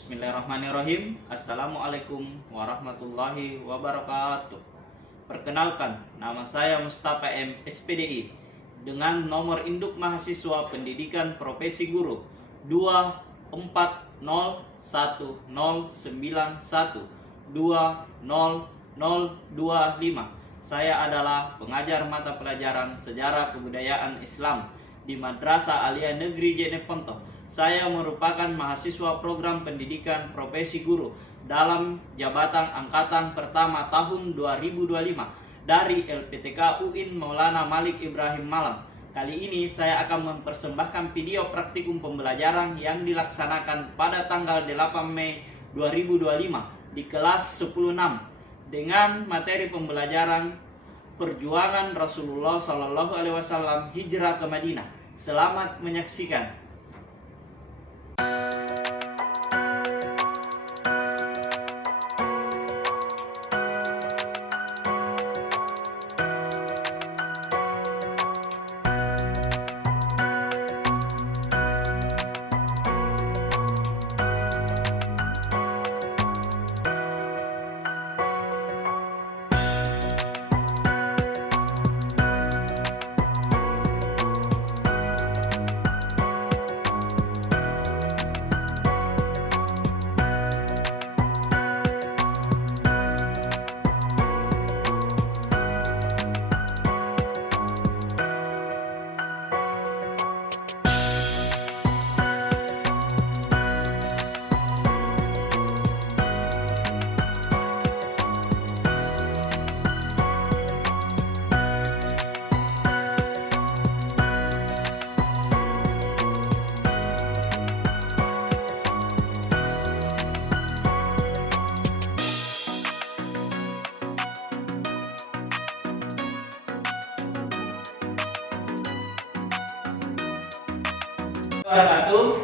Bismillahirrahmanirrahim. Assalamualaikum warahmatullahi wabarakatuh. Perkenalkan, nama saya Mustafa M. SPDI dengan nomor induk mahasiswa pendidikan profesi guru 24091900205. Saya adalah pengajar mata pelajaran Sejarah Kebudayaan Islam di Madrasah Aliyah Negeri Jeneponto. Saya merupakan mahasiswa program pendidikan profesi guru dalam jabatan angkatan pertama tahun 2025 dari LPTK UIN Maulana Malik Ibrahim Malang. Kali ini saya akan mempersembahkan video praktikum pembelajaran yang dilaksanakan pada tanggal 8 Mei 2025 di kelas 10-6 dengan materi pembelajaran perjuangan Rasulullah SAW hijrah ke Madinah. Selamat menyaksikan.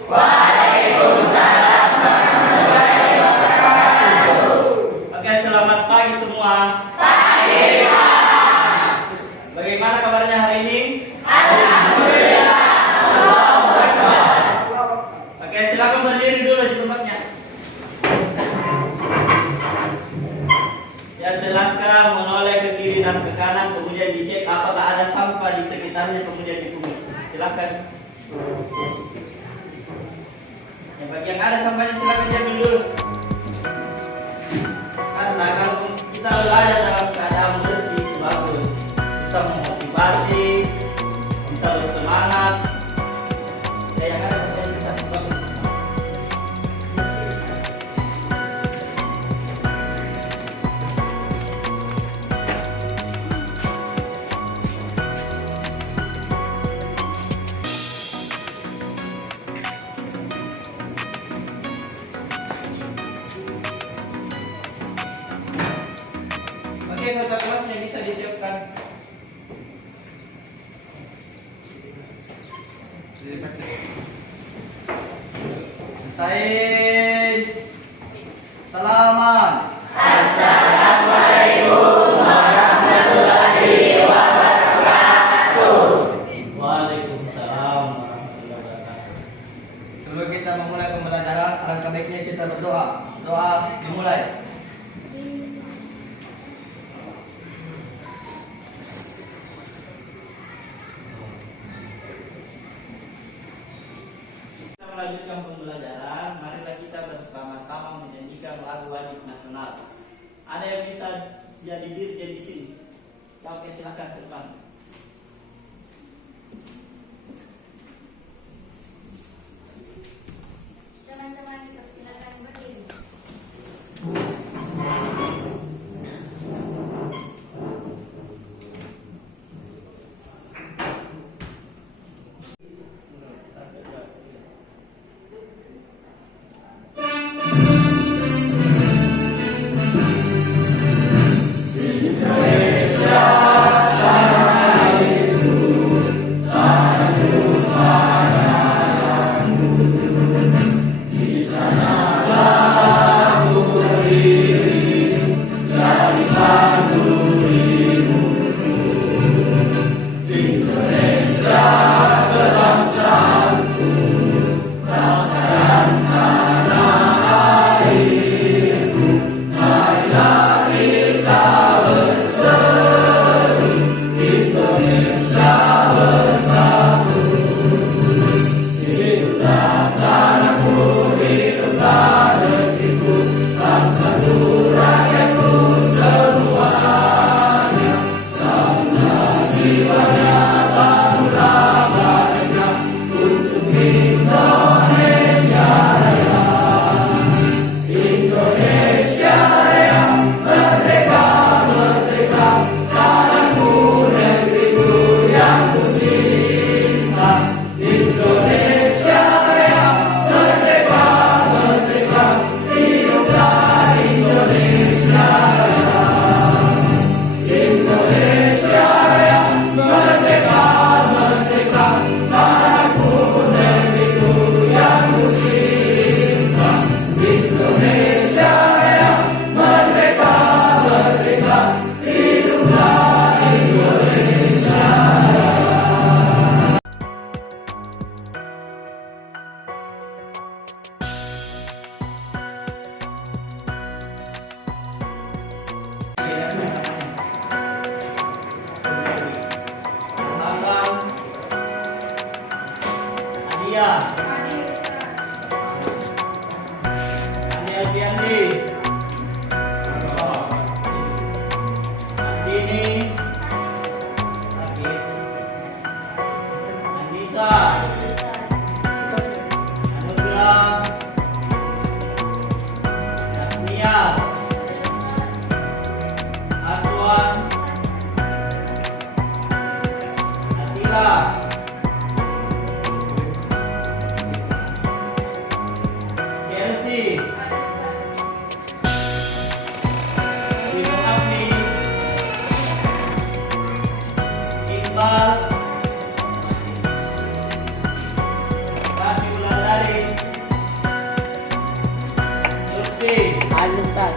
Waalaikumsalam warahmatullahi wabarakatuh. Oke, selamat pagi semua. Pagi, Pak. Bagaimana kabarnya hari ini? Alhamdulillah. Allahu Akbar. Oke, silakan berdiri dulu di tempatnya. Ya, silakan menoleh ke kiri dan ke kanan, kemudian dicek apakah ada sampah di sekitarnya, kemudian dipungut. Silakan. Yang ada sampahnya silakan diambil dulu. Karena kalau kita belajar dalam keadaan bersih bagus, bisa memotivasi, bisa bersemangat. Ya, yang ada sampahnya bisa bagus. Oke, kota kelasnya bisa disiapkan. Stain. Salaman. Assalamualaikum warahmatullahi wabarakatuh. Waalaikumsalam warahmatullahi wabarakatuh. Sebelum kita memulai pembelajaran, alangkah baiknya kita berdoa. Doa dimulai. Kita melanjutkan pembelajaran, marilah kita bersama-sama menyanyikan lagu wajib nasional. Ada yang bisa jadi dirjen di sini? Ya, oke, silakan ke depan. Teman-teman dipersilakan berdiri. Indonesia Ada Ustaz.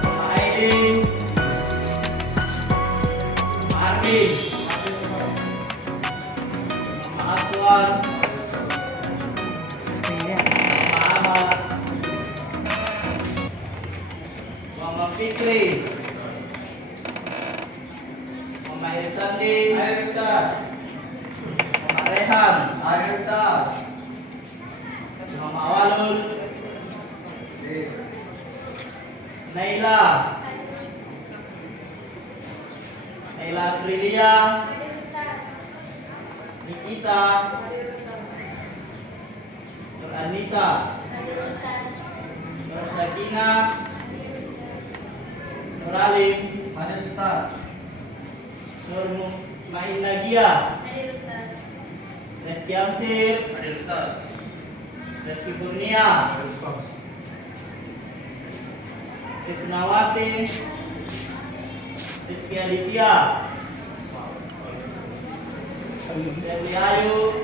Mama Aidin, Mama Ardi, Mama Akwan, Mama Ahmad, Mama Fikri, Mama Irsandi, Ayo Ustaz. Mama Rehan, Ayo Ustaz. Mama Walul, Naila, Naila Frilia, Nikita, Nur Anissa, Nur Sakina, Nur Alim, Ayo Ustaz. Nur Main Nagia, Reski Amsir, Ayo Ustaz. Reski Kurnia, Krisnawati, Rizky Aditya, Febri Ayu,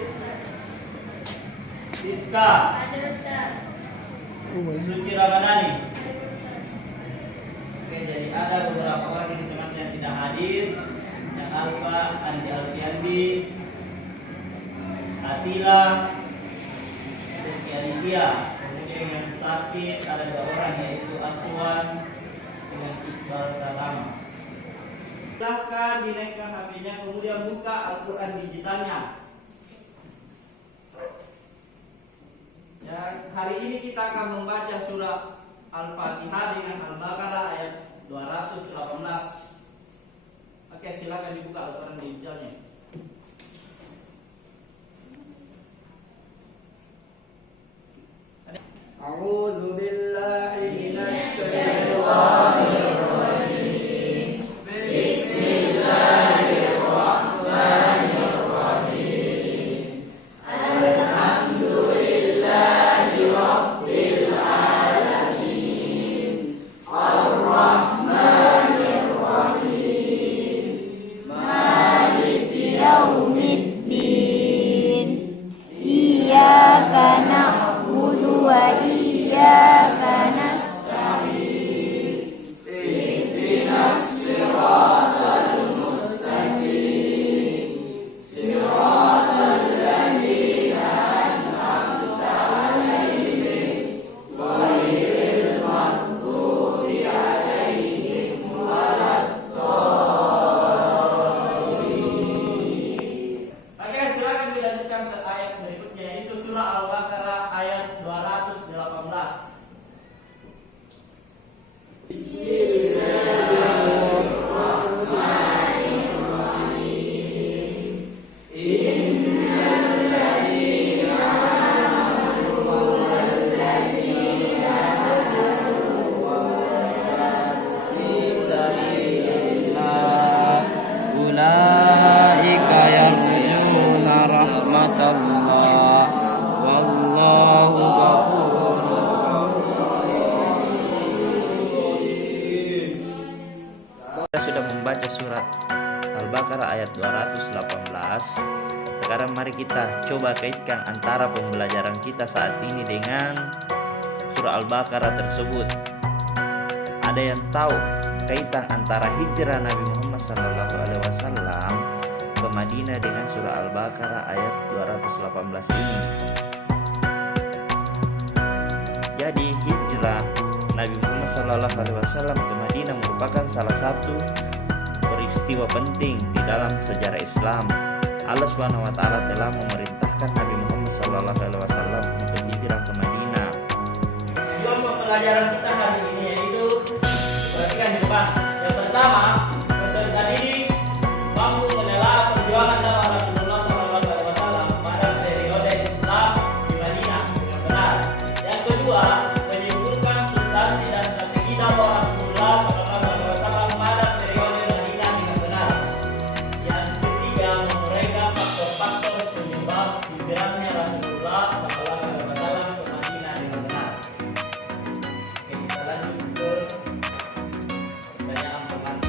Siska, Suci Ramadhani. Oke, jadi ada beberapa orang yang teman yang tidak hadir. Yang Alfa, Andi Alfiandi, Atila, Rizky Aditya. Kemudian yang sakit ada 2 orang yaitu Aswan dengan Iqbal Pratama. Silahkan dinaikkan HP-nya, kemudian buka Al-Quran digitalnya. Ya, hari ini kita akan membaca surah Al-Fatihah dengan Al-Baqarah ayat 218. Oke, silakan dibuka Al-Quran digitalnya. A'udzu billahi minasy syaithanir rajim. Bismillahirrahmanirrahim. Alhamdulillahi rabbil alamin. Ar-Rahmanir Rahim. Maliki yaumiddin. Iyyaka na'budu wa iyyaka nasta'in. Ihdinas siratal mustaqim. Siratal ladzina an'amta 'alaihim ghairil maghdubi 'alaihim waladdallin. Oke, silakan dilanjutkan ke ayat berikutnya, yaitu surah Al-Baqarah ayat 218. Ulaika yarjuna rahmatallah wallahu Kita sudah membaca surat Al-Baqarah ayat 218. Sekarang mari kita coba kaitkan antara pembelajaran kita saat ini dengan surah Al-Baqarah tersebut. Ada yang tahu kaitan antara hijrah Nabi Muhammad SAW ke Madinah dengan surah Al-Baqarah ayat 218 ini? Jadi hijrah Nabi Muhammad SAW ke Madinah merupakan salah satu peristiwa penting di dalam sejarah Islam. Allah Subhanahu wa taala telah memerintahkan Nabi Muhammad SAW untuk hijrah ke Madinah. Tujuan pembelajaran kita hari ini yaitu perhatikan di depan. Yang pertama, peserta didik mampu menelaah perjuangan dakwah Rasulullah SAW pada periode Islam di Madinah dengan benar. Yang kedua, menyimpulkan substansi dan strategi dakwah Rasulullah SAW pada periode Madinah dengan benar. Yang ketiga, menguraikan faktor-faktor penyebab hijrahnya Rasulullah SAW ke Madinah dengan benar. Oke, kita lanjut ke pertanyaan pengantar.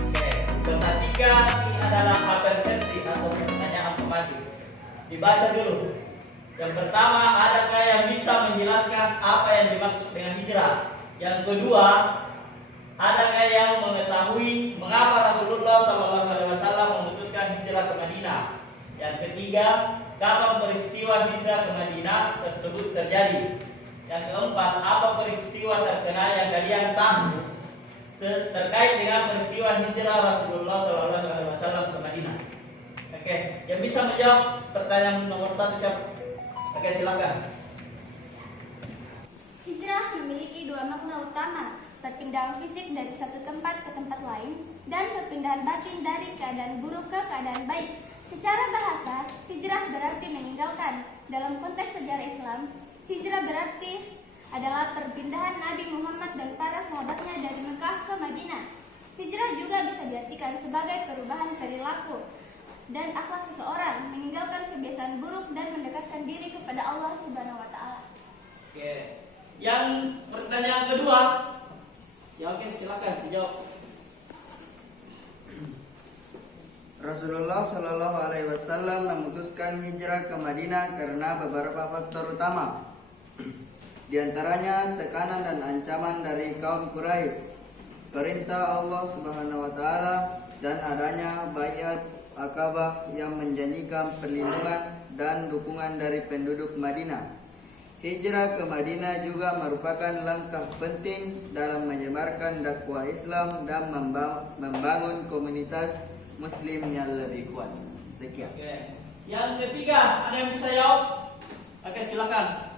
Oke, perhatikan ini adalah persepsi atau pertanyaan pemantik. Dibaca dulu. Yang pertama, adakah yang bisa menjelaskan apa yang dimaksud dengan hijrah? Yang kedua, adakah yang mengetahui mengapa Rasulullah SAW memutuskan hijrah ke Madinah? Yang ketiga, kapan peristiwa hijrah ke Madinah tersebut terjadi? Yang keempat, apa peristiwa terkenal yang kalian tahu terkait dengan peristiwa hijrah Rasulullah SAW ke Madinah? Oke, yang bisa menjawab pertanyaan nomor 1 siapa? Oke, silakan. Hijrah memiliki dua makna utama, perpindahan fisik dari satu tempat ke tempat lain dan perpindahan batin dari keadaan buruk ke keadaan baik. Secara bahasa, hijrah berarti meninggalkan. Dalam konteks sejarah Islam, hijrah berarti adalah perpindahan Nabi Muhammad dan para sahabatnya dari Mekah ke Madinah. Hijrah juga bisa diartikan sebagai perubahan perilaku dan akhlak seseorang, meninggalkan kebiasaan buruk dan mendekatkan diri kepada Allah Subhanahu wa taala. Oke. Yang pertanyaan kedua. Ya oke, silakan dijawab. Rasulullah Shallallahu Alaihi Wasallam memutuskan hijrah ke Madinah karena beberapa faktor utama. Di antaranya tekanan dan ancaman dari kaum Quraisy, perintah Allah Subhanahu Wa Taala, dan adanya baiat Aqabah yang menjanjikan perlindungan dan dukungan dari penduduk Madinah. Hijrah ke Madinah juga merupakan langkah penting dalam menyebarkan dakwah Islam dan membangun komunitas Muslim yang lebih kuat. Sekian. Oke. Yang ketiga, ada yang bisa jawab? Oke, silakan.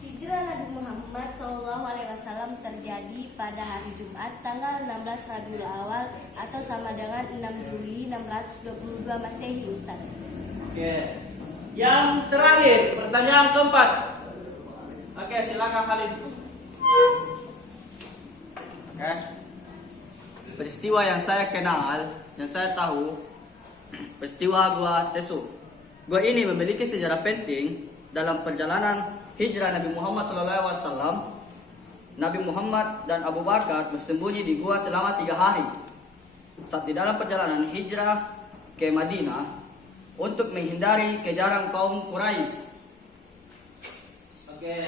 Hijrah Nabi Muhammad SAW terjadi pada hari Jumat tanggal 16 Rabiul Awal atau sama dengan 6 Juli 622 Masehi, Ustaz. Oke. Yang terakhir, pertanyaan keempat. Oke, silakan Khalid. Oke. Peristiwa yang saya kenal, yang saya tahu, peristiwa Gua Tesu. Gua ini memiliki sejarah penting dalam perjalanan hijrah Nabi Muhammad SAW. Nabi Muhammad dan Abu Bakar bersembunyi di gua selama 3 hari saat di dalam perjalanan hijrah ke Madinah untuk menghindari kejaran kaum Quraisy. Oke.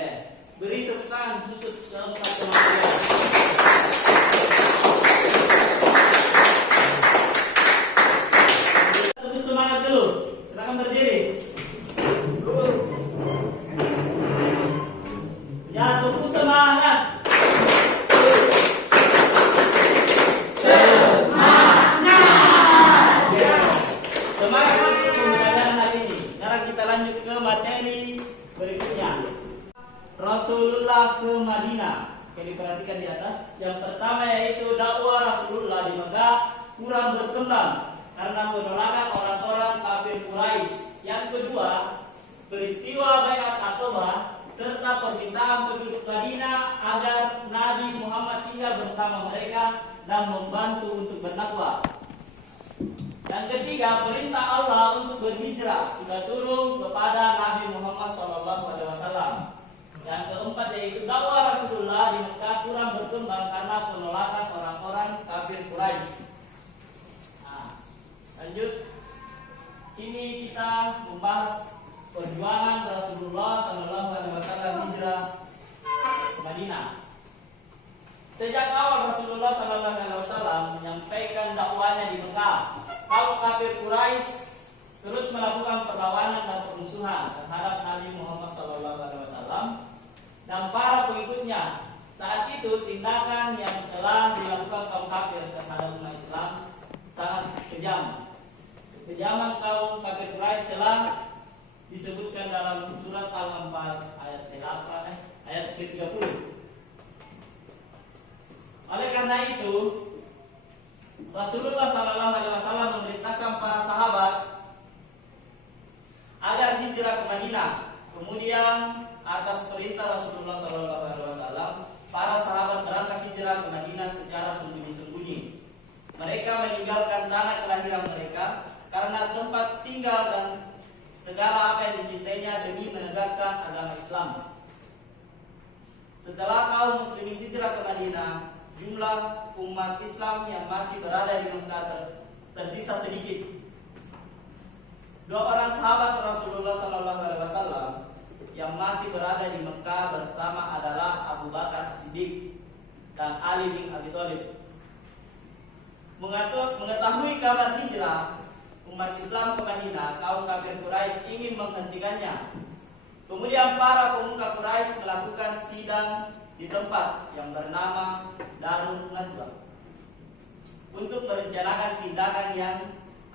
Beri tepuk tangan khusus untuk teman-teman. Terus semangat dulu. Silakan berdiri. Ya, tunggu semangat. Semangat untuk pembelajaran hari ini. Sekarang kita lanjut ke materi berikutnya. Rasulullah ke Madinah. Oke, diperhatikan di atas. Yang pertama yaitu dakwah Rasulullah di Mekah kurang berkembang karena penolakan orang-orang kafir Quraisy. Yang kedua, peristiwa Baiat Aqabah serta permintaan penduduk Madinah agar Nabi Muhammad tinggal bersama mereka dan membantu untuk berdakwah. Yang ketiga, perintah Allah untuk berhijrah sudah turun kepada Nabi Muhammad SAW. Yang keempat yaitu dakwah Rasulullah di Mekah kurang berkembang karena penolakan orang-orang kafir Quraisy. Nah, lanjut. Sini kita membahas perjuangan Rasulullah SAW hijrah ke Madinah. Sejak awal Rasulullah SAW menyampaikan dakwahnya di Mekah, kaum kafir Quraisy terus melakukan perlawanan dan permusuhan terhadap Nabi Muhammad SAW dan para pengikutnya. Saat itu tindakan yang telah dilakukan kaum kafir terhadap umat Islam sangat kejam. Kekejaman kaum kafir Quraisy telah disebutkan dalam surat Al-Anfal ayat ke-30. Oleh karena itu, Rasulullah SAW memerintahkan para sahabat agar hijrah ke Madinah. Kemudian atas perintah Rasulullah SAW, para sahabat berangkat hijrah ke Madinah secara sembunyi-sembunyi. Mereka meninggalkan tanah kelahiran mereka karena tempat tinggal dan segala apa yang dicintainya demi menegakkan agama Islam. Setelah kaum muslimin hijrah ke Madinah, jumlah umat Islam yang masih berada di Mekah tersisa sedikit. Dua orang sahabat Rasulullah SAW yang masih berada di Mekah bersama adalah Abu Bakar As-Siddiq dan Ali bin Abi Thalib. Mengetahui kabar hijrah umat Islam ke Madinah, kaum kafir Quraisy ingin menghentikannya. Kemudian para pemuka Quraisy melakukan sidang di tempat yang bernama Darun Nadwa untuk merencanakan tindakan yang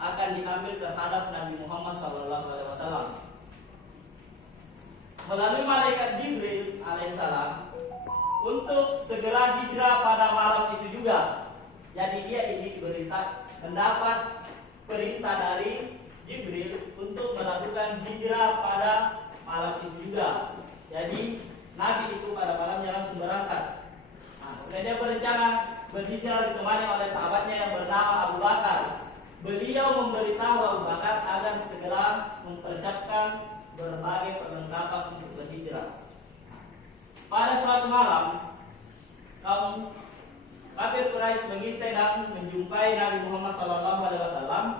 akan diambil terhadap Nabi Muhammad SAW. Melalui malaikat Jibril alaihissalam untuk segera hijrah pada malam itu juga. Jadi dia ini mendapat perintah dari Jibril untuk melakukan hijrah pada malam itu juga. Jadi Nabi itu pada malamnya langsung berangkat. Kemudian dia berencana berhijrah ditemani oleh sahabatnya yang bernama Abu Bakar. Beliau memberitahu Abu Bakar agar segera mempersiapkan berbagai perlengkapan untuk berhijrah. Pada suatu malam, kaum kafir Quraisy mengintai dan menjumpai Nabi Muhammad SAW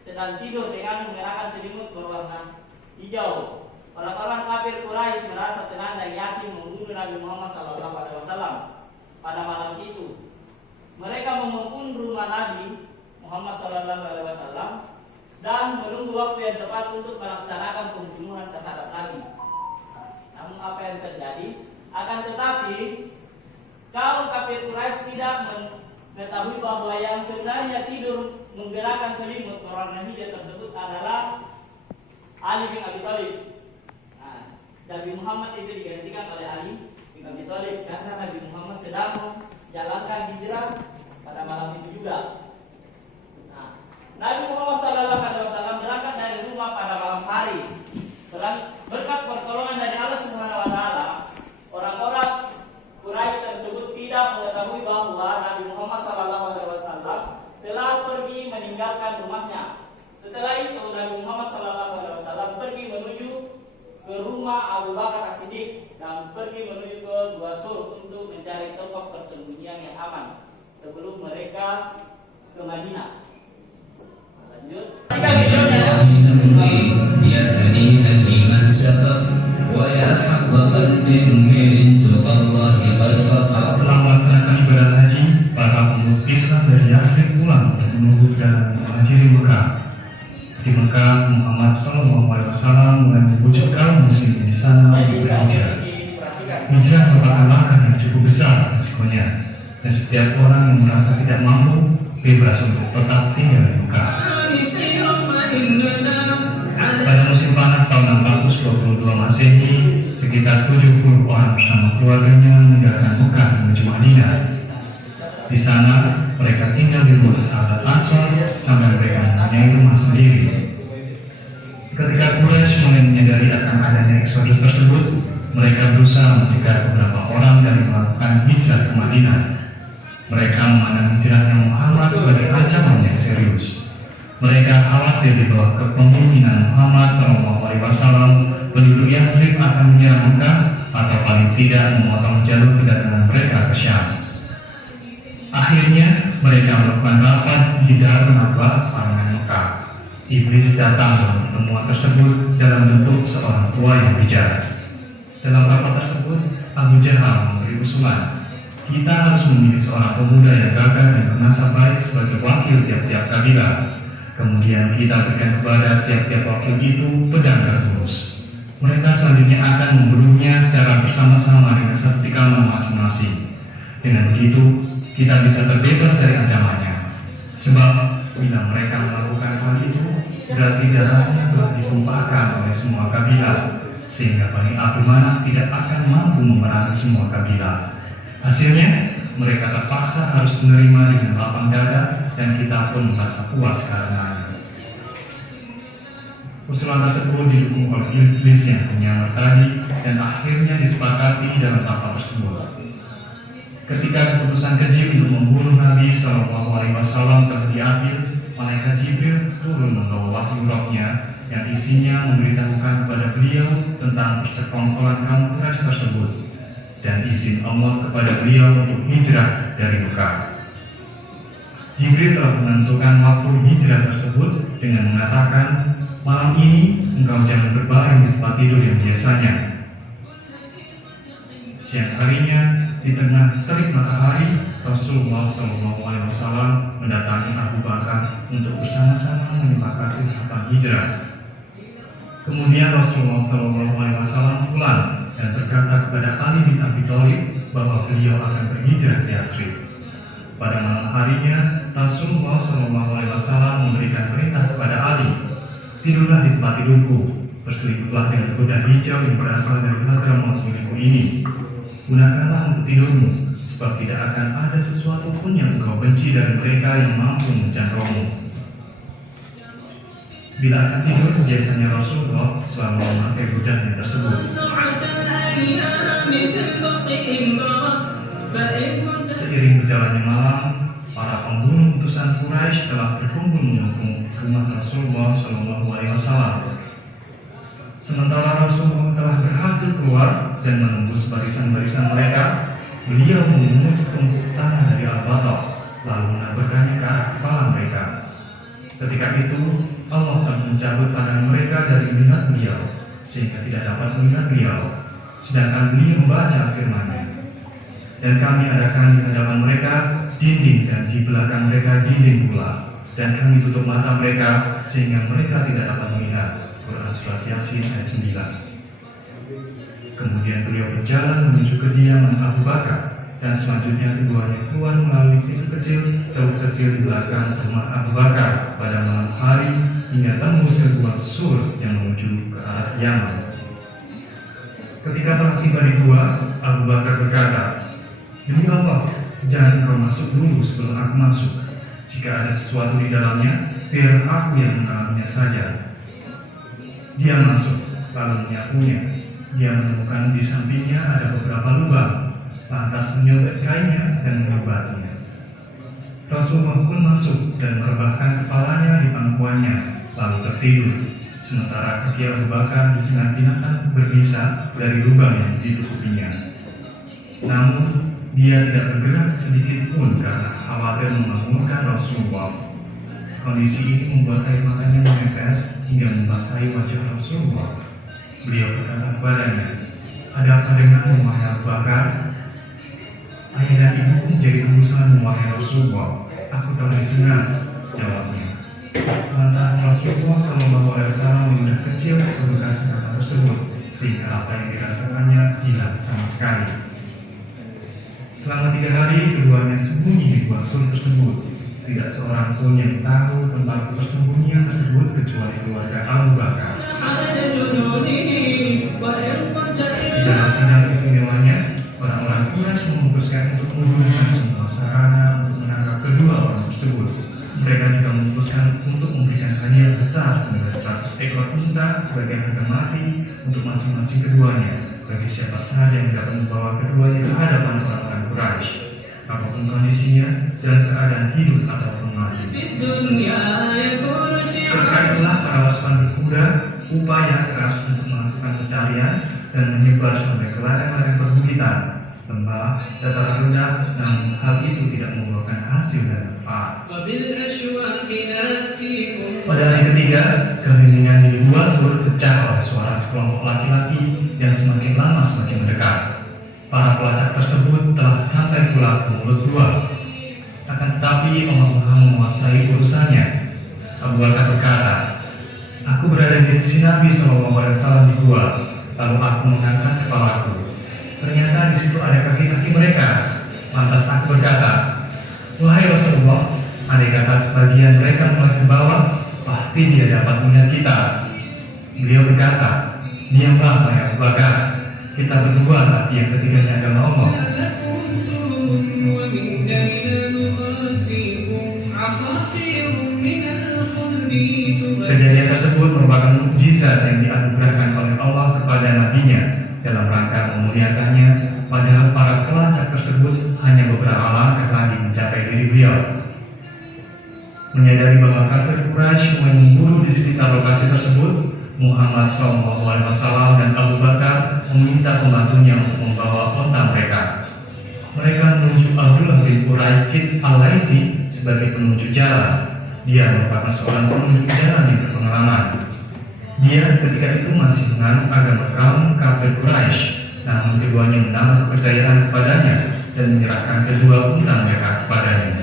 sedang tidur dengan mengenakan selimut berwarna hijau. Orang-orang kafir Quraisy merasa tenang dan yakin membunuh Nabi Muhammad SAW pada malam itu. Mereka mengepung rumah Nabi Muhammad SAW dan menunggu waktu yang tepat untuk melaksanakan pembunuhan terhadap Nabi. Namun apa yang terjadi? Akan tetapi kaum kafir Quraisy tidak mengetahui bahwa yang sebenarnya tidur menggerakkan selimut berwarna hijau tersebut adalah Ali bin Abi Thalib. Nabi Muhammad itu digantikan oleh Ali bin Abi Thalib karena Nabi Muhammad sedang menjalankan hijrah pada malam itu juga. Nabi Muhammad SAW berangkat dari rumah pada malam hari. Berkat pertolongan dari Allah SWT, orang-orang Quraisy tersebut tidak mengetahui bahwa Nabi Muhammad SAW telah pergi meninggalkan rumahnya. Setelah itu Nabi Muhammad SAW pergi menuju ke rumah Abu Bakar As-Siddiq dan pergi menuju ke Gua Sur untuk mencari tempat persembunyian yang aman sebelum mereka ke Madinah. يا هنيئا لمن سبق ويا حظ قلب من تقى الله قد خطأ. Setelah melaksanakan ibadah haji, para pemeluk Islam dari Yathrib pulang untuk menunggu dan menghadiri Mekah. Di Mekah, Muhammad SAW mulai membujuk kaum muslimin di sana untuk berhijrah. Hijrah merupakan langkah yang cukup besar risikonya, dan setiap orang yang merasa tidak mampu bebas untuk tetap tinggal di Mekah. Pada musim panas tahun 622 Masehi, sekitar 70 orang bersama keluarganya meninggalkan Mekah menuju Madinah. Di sana, mereka tinggal di rumah sahabat Ansor sampai mereka mempunyai rumah sendiri. Ketika Quraisy mulai menyadari akan adanya eksodus tersebut, mereka berusaha mencegah beberapa orang dari melakukan hijrah ke Madinah. Mereka memandang hijrahnya Muhammad sebagai ancaman yang serius. Mereka khawatir di bawah kepemimpinan Muhammad SAW, penduduk Yathrib akan menyerang Mekah atau paling tidak memotong jalur kedatangan mereka ke Syam. Akhirnya mereka melakukan rapat di Darun Nadwa, Parlemen Mekah. Iblis datang dalam pertemuan tersebut dalam bentuk seorang tua yang bijak. Dalam rapat tersebut, Abu Jahal memberi usulan, kita harus memilih seorang pemuda yang gagah dan bernasab baik sebagai wakil tiap-tiap kabilah. Kemudian kita berikan kepada tiap-tiap wakil itu pedang terhunus. Mereka selanjutnya akan membunuhnya secara bersama-sama dengan sertifikat masing-masing. Dengan begitu, kita bisa terbebas dari ancamannya. Sebab bila mereka melakukan hal itu, berarti darahnya telah ditumpahkan oleh semua kabilah, sehingga Bani Abdul Manaf tidak akan mampu memerangi semua kabilah. Hasilnya, mereka terpaksa harus menerima dengan lapang dada, dan kita pun merasa puas karenanya. Usulan tersebut didukung oleh iblis yang menyamar tadi, dan akhirnya disepakati dalam rapat tersebut. Ketika keputusan keji untuk membunuh Nabi SAW telah diambil, malaikat Jibril turun membawa wahyu rohnya yang isinya memberitahukan kepada beliau tentang persekongkolan kaum Quraisy tersebut dan izin Allah kepada beliau untuk hijrah dari Mekah. Jibril telah menentukan waktu hijrah tersebut dengan mengatakan, engkau jangan berbaring di tempat tidur yang biasanya. Siang harinya, di tengah terik matahari, Rasulullah SAW mendatangi Abu Bakar untuk bersama-sama menyepakati tahapan hijrah. Kemudian Rasulullah SAW pulang dan berkata kepada Ali bin Abi Thalib bahwa beliau akan berhijrah ke Yatsrib. Pada malam harinya, Rasulullah SAW memberikan perintah kepada Ali, tidurlah di tempat tidurku, berseliputlah dengan kuda hijau yang berasal dari Hadramaut milikku ini. Gunakanlah untuk tidurmu, sebab tidak akan ada sesuatu pun yang engkau benci dari mereka yang mampu menjangkaumu. Bila akan tidur, biasanya Rasulullah selalu memakai kudanya tersebut. Seiring berjalannya malam, para pembunuh utusan Quraisy telah berkumpul mendukung rumah Rasulullah SAW. Sementara Rasulullah telah berhasil keluar dan menembus barisan-barisan mereka, beliau memungut setumpuk tanah dari Al-Battah, lalu menaburkannya ke arah kepala mereka. Ketika itu, Allah telah mencabut pandangan mereka dari melihat beliau, sehingga tidak dapat melihat beliau, sedangkan beliau membaca firman-Nya. Dan kami adakan di hadapan mereka dinding dan di belakang mereka dinding pula, dan kami tutup mata mereka sehingga mereka tidak dapat melihat. Quran Surat Yasin ayat 9. Kemudian beliau berjalan menuju kediaman Abu Bakar, dan selanjutnya keduanya keluar melalui pintu kecil di belakang rumah Abu Bakar pada malam hari hingga tembus ke gua Sur yang menuju ke arah Yaman. Ketika telah tiba di gua, Abu Bakar berkata, "Demi Allah, jangan kau masuk dulu sebelum aku masuk. Jika ada sesuatu di dalamnya, biar aku yang mengalaminya saja." Dia masuk, lalu menyapunya. Dia menemukan di sampingnya ada beberapa lubang, lantas menyobek kainnya dan menyebatinya. Rasulullah pun masuk dan merebahkan kepalanya di pangkuannya, lalu tertidur. Sementara kaki Abu Bakar disengat-sengatkan berbisa dari lubang yang ditutupinya. Namun dia tidak bergerak sedikit pun karena khawatir membangunkan Rasulullah. Kondisi ini membuat air matanya menetes hingga membasahi wajah Rasulullah. Beliau berkata kepadanya, "Ada apa denganmu, wahai Abu Bakar?" "Ayah dan ibuku menjadi urusanmu, wahai Rasulullah. Aku telah disengat," jawabnya. Lantas Rasulullah SAW mengingat kecil bekas kata tersebut, sehingga apa yang dirasakannya hilang sama sekali. Selama 3 hari keduanya sembunyi di gua Sur tersebut. Tidak seorang pun yang tahu tentang persembunyian tersebut kecuali keluarga Abu Bakar. Di dalam sidang istimewanya, orang-orang Quraisy memutuskan untuk menggunakan semua sarana untuk menangkap kedua orang tersebut. Mereka juga memutuskan untuk memberikan hadiah besar senilai 100 ekor unta sebagai harga mati untuk masing-masing keduanya bagi siapa saja yang dapat membawa keduanya ke hadapan orang-orang Quraisy, apapun kondisinya dan keadaan hidup ataupun mati. Terkaitlah para pasukan berkuda upaya keras untuk melakukan pencarian dan menyebar sampai ke lereng-lereng perbukitan, lembah, dataran rendah, namun hal itu tidak membuahkan hasil dan manfaat. Pada hari ketiga, keheningan di gua Sur pecah oleh suara sekelompok laki-laki yang semakin lama semakin mendekat. Para pelacak tersebut telah sampai pula ke mulut gua. Akan tetapi Allah Maha menguasai urusannya. Abu Bakar berkata, "Aku berada di sisi Nabi SAW di gua, lalu aku mengangkat kepalaku. Ternyata di situ ada kaki-kaki mereka. Lantas aku berkata, 'Wahai Rasulullah, andai kata sebagian mereka mulai ke bawah, pasti dia dapat melihat kita.' Beliau berkata, 'Diamlah, wahai Abu Bakar. Kita berdua tapi yang ketiganya agak ngomong.'" Kejadian tersebut merupakan mukjizat yang dianugerahkan oleh Allah kepada nabinya dalam rangka memuliakannya, padahal para pelacak tersebut hanya beberapa langkah lagi mencapai diri beliau. Menyadari bahwa kafir Quraisy mulai memburu di sekitar lokasi tersebut, Muhammad SAW dan Abu Bakar meminta pembantunya untuk membawa onta mereka. Mereka menunjuk Abdullah bin Quraikid Al-Laisi sebagai penunjuk jalan. Dia merupakan seorang penunjuk jalan yang berpengalaman. Dia ketika itu masih menganut agama kaum kafir Quraisy, namun keduanya menambah kepercayaan kepadanya dan menyerahkan kedua unta mereka kepadanya.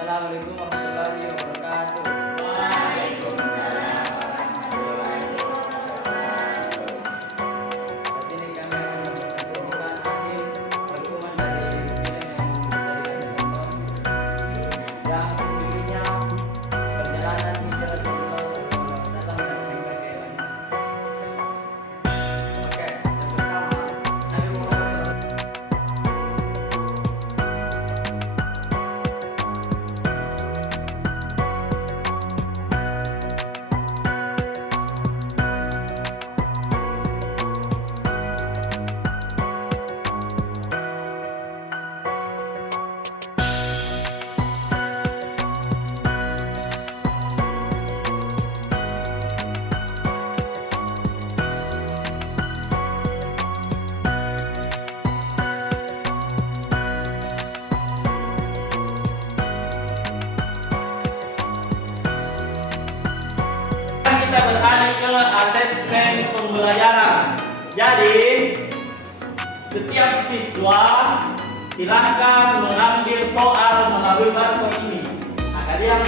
Assalamualaikum warahmatullahi wabarakatuh. Saat ini kami akan mempresentasikan hasil rangkuman dari yang intinya perjalanan hijrah Rasulullah SAW dan berbagai Oke, yang pertama, Nabi Muhammad SAW. Kita beralih ke asesmen pembelajaran. Jadi setiap siswa silahkan mengambil soal melalui barcode ini. Nah, kalian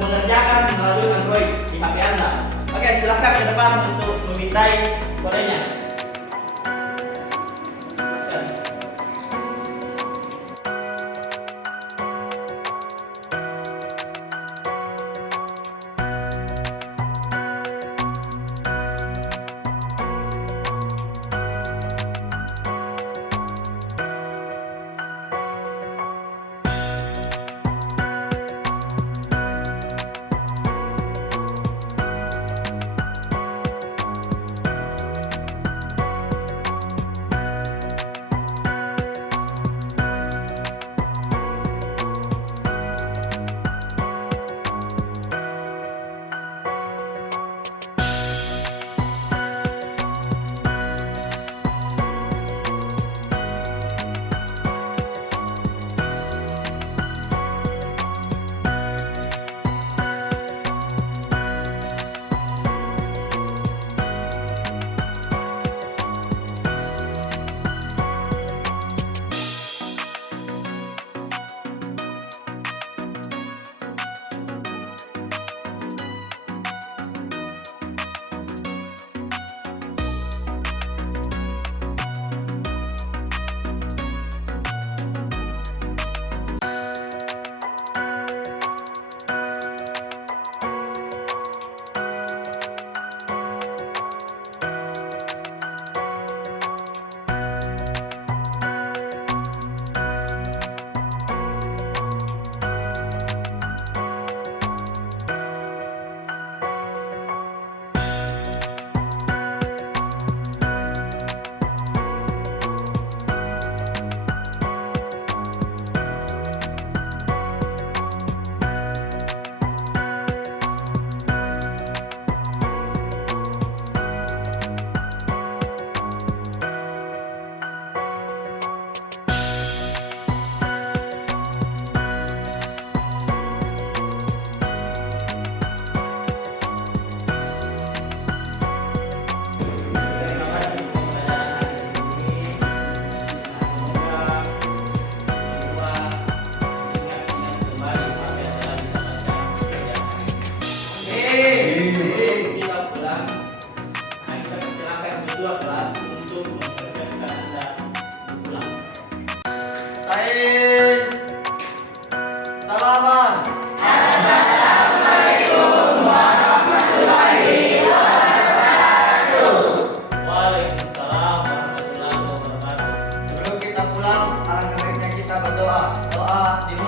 mengerjakan melalui Android di HP Anda. Oke, silahkan ke depan untuk memindai kodenya.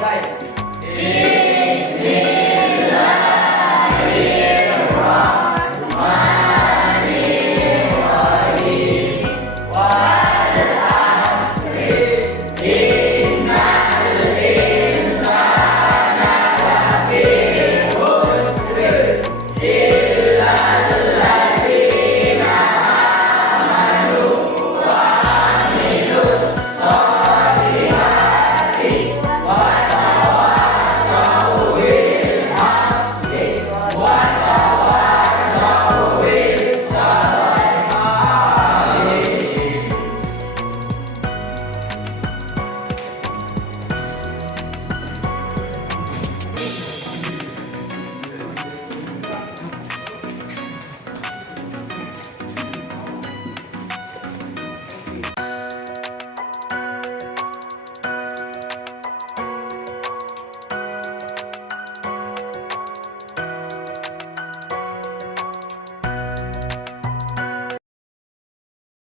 Hidayah. Wa